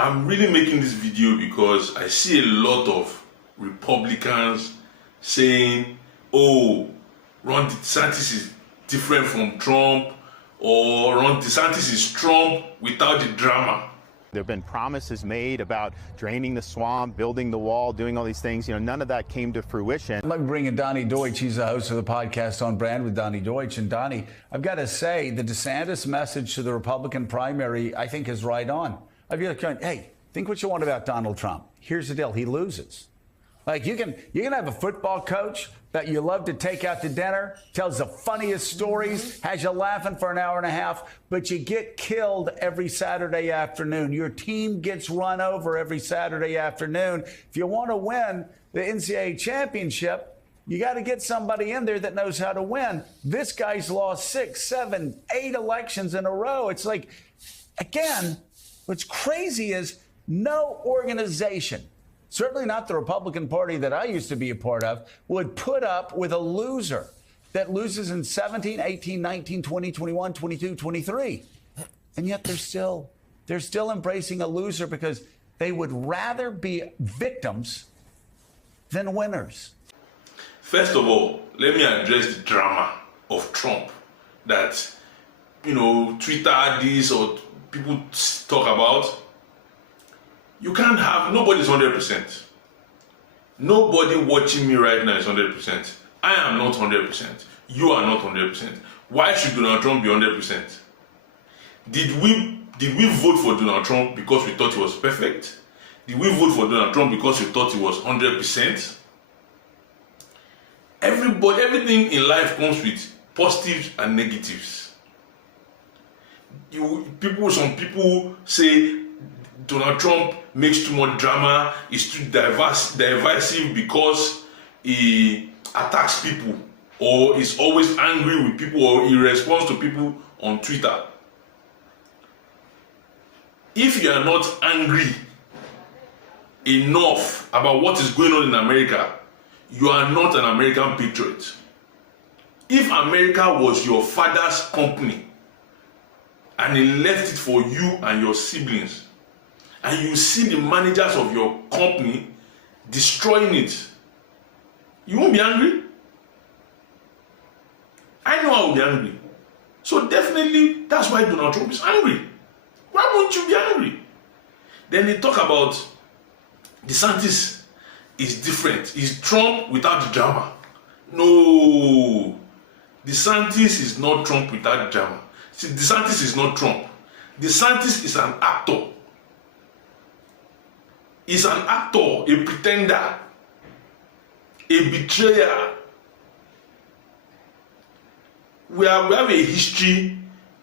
I'm really making this video because I see a lot of Republicans saying, oh, Ron DeSantis is different from Trump, or Ron DeSantis is Trump without the drama. There have been promises made about draining the swamp, building the wall, doing all these things. None of that came to fruition. Let me bring in Donnie Deutsch. He's the host of the podcast On Brand with Donnie Deutsch. And Donnie, I've got to say, the DeSantis message to the Republican primary, I think, is right on. I'd be like, hey, think what you want about Donald Trump. Here's the deal. He loses. Like, you can have a football coach that you love to take out to dinner, tells the funniest stories, has you laughing for an hour and a half, but you get killed every Saturday afternoon. Your team gets run over every Saturday afternoon. If you want to win the NCAA championship, you got to get somebody in there that knows how to win. This guy's lost 6, 7, 8 elections in a row. It's like, again, what's crazy is no organization, certainly not the Republican Party that I used to be a part of, would put up with a loser that loses in 17, 18, 19, 20, 21, 22, 23. And yet they're still embracing a loser because they would rather be victims than winners. First of all, let me address the drama of Trump that, Twitter this or people talk about. You can't have, nobody's 100%. Nobody watching me right now is 100%. I am not 100%. You are not 100%. Why should Donald Trump be 100%? Did we vote for Donald Trump because we thought he was perfect? Did we vote for Donald Trump because we thought he was 100%? Everything in life comes with positives and negatives. Some people say Donald Trump makes too much drama, is too divisive because he attacks people, or is always angry with people, or he responds to people on Twitter. If you are not angry enough about what is going on in America, you are not an American patriot. If America was your father's company and he left it for you and your siblings, and you see the managers of your company destroying it, you won't be angry? I know I will be angry. So definitely, that's why Donald Trump is angry. Why won't you be angry? Then they talk about DeSantis is different. He's Trump without the drama. No. DeSantis is not Trump without the drama. See, DeSantis is not Trump. DeSantis is an actor. He's an actor, a pretender, a betrayer. We have a history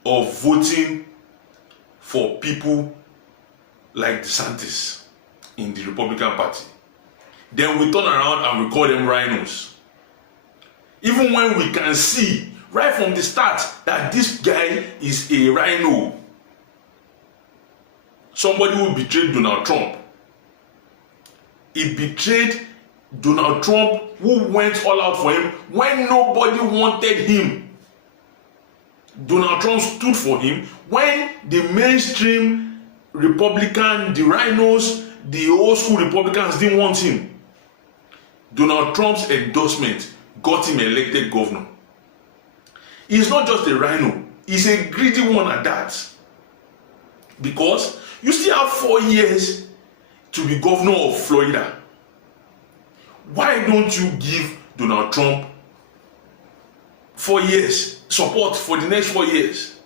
of voting for people like DeSantis in the Republican Party. Then we turn around and we call them rhinos. Even when we can see right from the start that this guy is a rhino. Somebody who betrayed Donald Trump. He betrayed Donald Trump, who went all out for him when nobody wanted him. Donald Trump stood for him when the mainstream Republican, the rhinos, the old school Republicans didn't want him. Donald Trump's endorsement got him elected governor. He's not just a rhino, he's a greedy one at that. Because you still have 4 years to be governor of Florida. Why don't you give Donald Trump 4 years support for the next 4 years?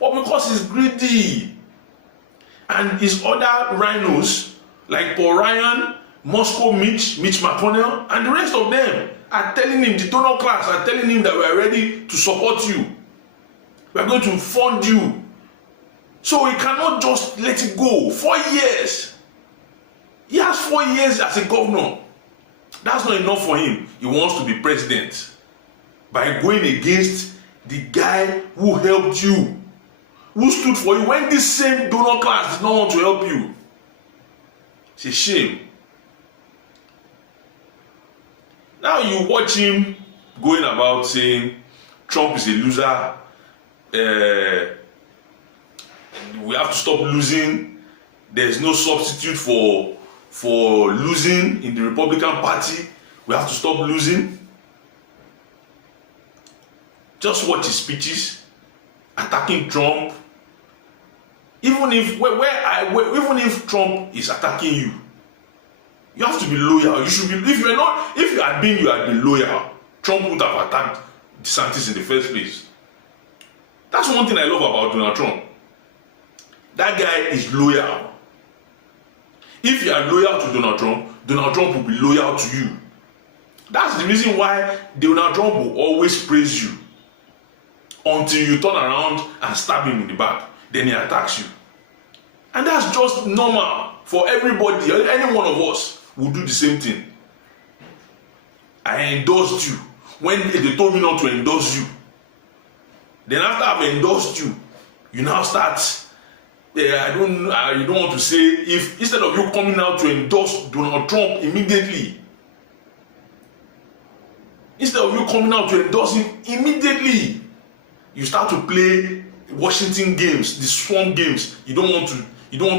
But because he's greedy, and his other rhinos like Paul Ryan, Moscow Mitch McConnell, and the rest of them are telling him, the donor class are telling him that we are ready to support you. We are going to fund you. So he cannot just let it go. 4 years. He has 4 years as a governor. That's not enough for him. He wants to be president by going against the guy who helped you, who stood for you when this same donor class did not want to help you. It's a shame. Now you watch him going about saying Trump is a loser. We have to stop losing. there's no substitute for losing in the Republican Party. We have to stop losing. Just watch his speeches, attacking Trump. Even if Trump is attacking you, you have to be loyal. You should be. If you had been loyal, Trump would have attacked DeSantis in the first place. That's one thing I love about Donald Trump. That guy is loyal. If you are loyal to Donald Trump will be loyal to you. That's the reason why Donald Trump will always praise you until you turn around and stab him in the back. Then he attacks you. And that's just normal for everybody. Any one of us will do the same thing. I endorsed you when they told me not to endorse you. Then after I've endorsed you, you now start. You don't want to say, if instead of you coming out to endorse Donald Trump immediately, instead of you coming out to endorse him immediately, you start to play Washington games, the swamp games. You don't want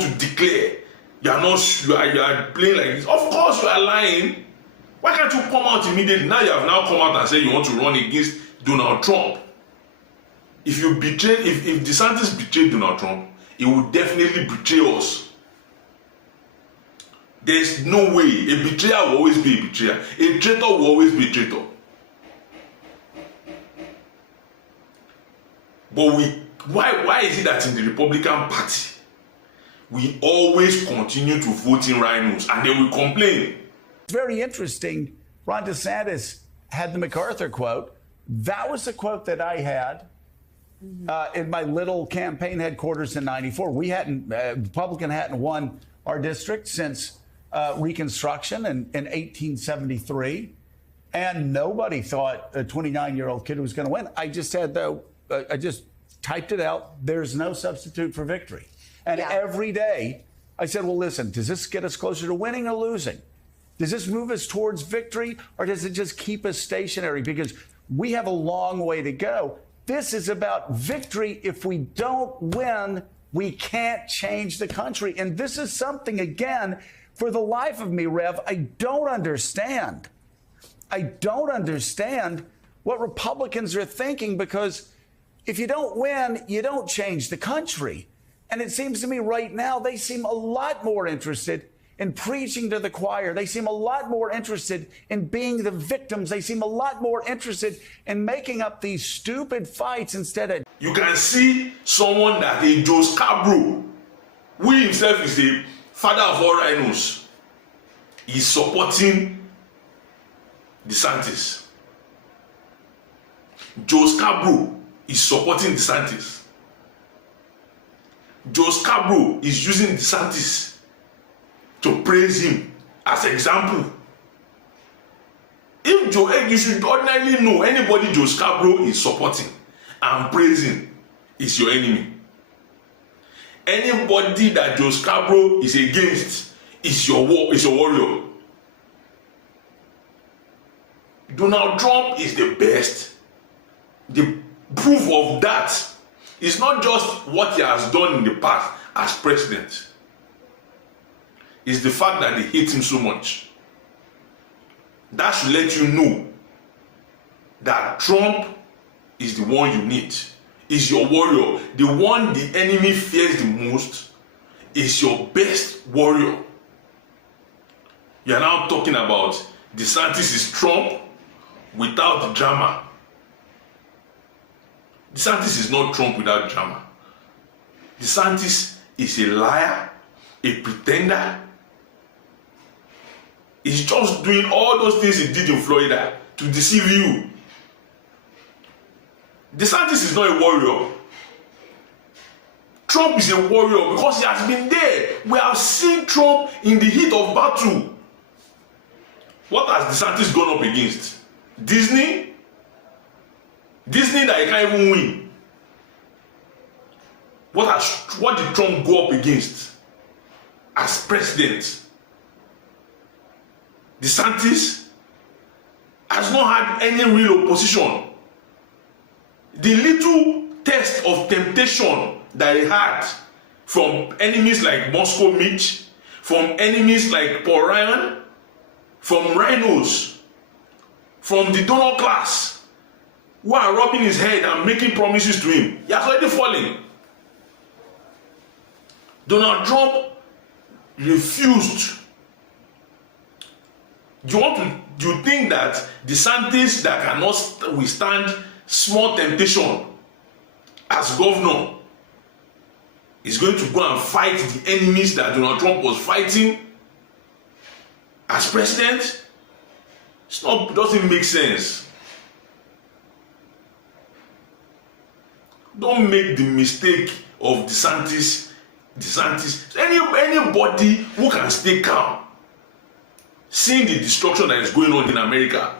to declare. You are playing like this. Of course you are lying. Why can't you come out immediately? Now you have come out and said you want to run against Donald Trump. If DeSantis betrayed Donald Trump, he will definitely betray us. There's no way. A betrayer will always be a betrayer. A traitor will always be a traitor. But why is it that in the Republican Party, we always continue to vote in rhinos and then we complain? It's very interesting. Ron DeSantis had the MacArthur quote. That was the quote that I had in my little campaign headquarters in '94. Republican hadn't won our district since Reconstruction in 1873. And nobody thought a 29-year-old kid was going to win. I just typed it out. There's no substitute for victory. And every day I said, well, listen, does this get us closer to winning or losing? Does this move us towards victory, or does it just keep us stationary? Because we have a long way to go. This is about victory. If we don't win, we can't change the country. And this is something, again, for the life of me, Rev, I don't understand. I don't understand what Republicans are thinking, because if you don't win, you don't change the country. And it seems to me right now they seem a lot more interested in preaching to the choir. They seem a lot more interested in being the victims. They seem a lot more interested in making up these stupid fights instead of... You can see someone that a Joe Scarborough, who himself is the father of all rhinos, is supporting DeSantis. Joe Scarborough is supporting DeSantis. Joe Scarborough is using DeSantis to praise him as example. You should ordinarily know anybody Joe Scarborough is supporting and praising is your enemy. Anybody that Joe Scarborough is against is your warrior. Donald Trump is the best. The proof of that is not just what he has done in the past as president. It's the fact that they hate him so much. That should let you know that Trump is the one you need. Is your warrior. The one the enemy fears the most is your best warrior. You are now talking about DeSantis is Trump without the drama. DeSantis is not Trump without drama. DeSantis is a liar, a pretender. He's just doing all those things he did in Florida to deceive you. DeSantis is not a warrior. Trump is a warrior because he has been there. We have seen Trump in the heat of battle. What has DeSantis gone up against? Disney? Disney that he can't even win. What did Trump go up against as president? DeSantis has not had any real opposition. The little test of temptation that he had from enemies like Moscow Mitch, from enemies like Paul Ryan, from rhinos, from the donor class, who are rubbing his head and making promises to him. He has already fallen. Donald Trump refused. Do you think that Desantis, that cannot withstand small temptation as governor, is going to go and fight the enemies that Donald Trump was fighting as president? It doesn't make sense. Don't make the mistake of Desantis. Anybody who can stay calm, seeing the destruction that is going on in America,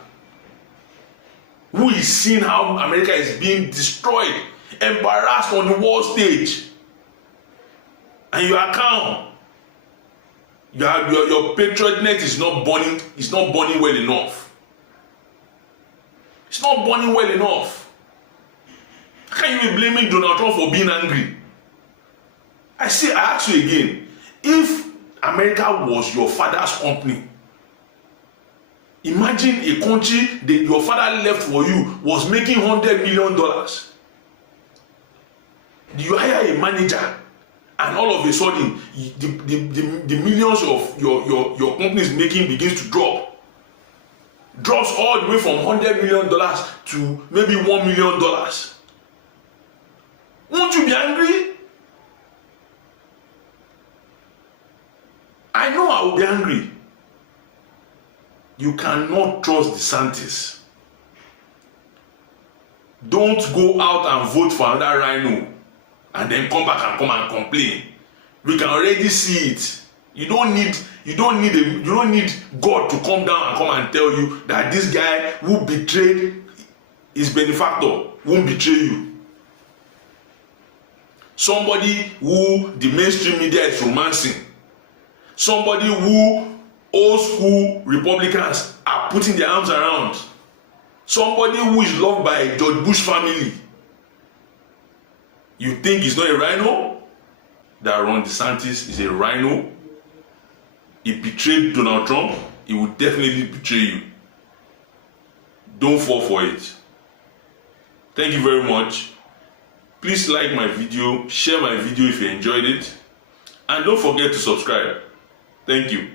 who is seeing how America is being destroyed, embarrassed on the world stage, and you are calm. Your patriotness is not burning. It's not burning well enough. It's not burning well enough. How can you be blaming Donald Trump for being angry? I ask you again, if America was your father's company, imagine a country that your father left for you was making $100 million. You hire a manager, and all of a sudden, the millions of your company is making begins to drop. Drops all the way from $100 million to maybe $1 million. Won't you be angry? I know I will be angry. You cannot trust Desantis. Don't go out and vote for another rhino and then come back and complain. We can already see it. You don't need God to come down and come and tell you that this guy who betrayed his benefactor won't betray you. Somebody who the mainstream media is romancing. Somebody who old school Republicans are putting their arms around. Somebody who is loved by George Bush family. You think he's not a rhino? That Ron DeSantis is a rhino. He betrayed Donald Trump. He will definitely betray you. Don't fall for it. Thank you very much. Please like my video, share my video if you enjoyed it, and don't forget to subscribe. Thank you.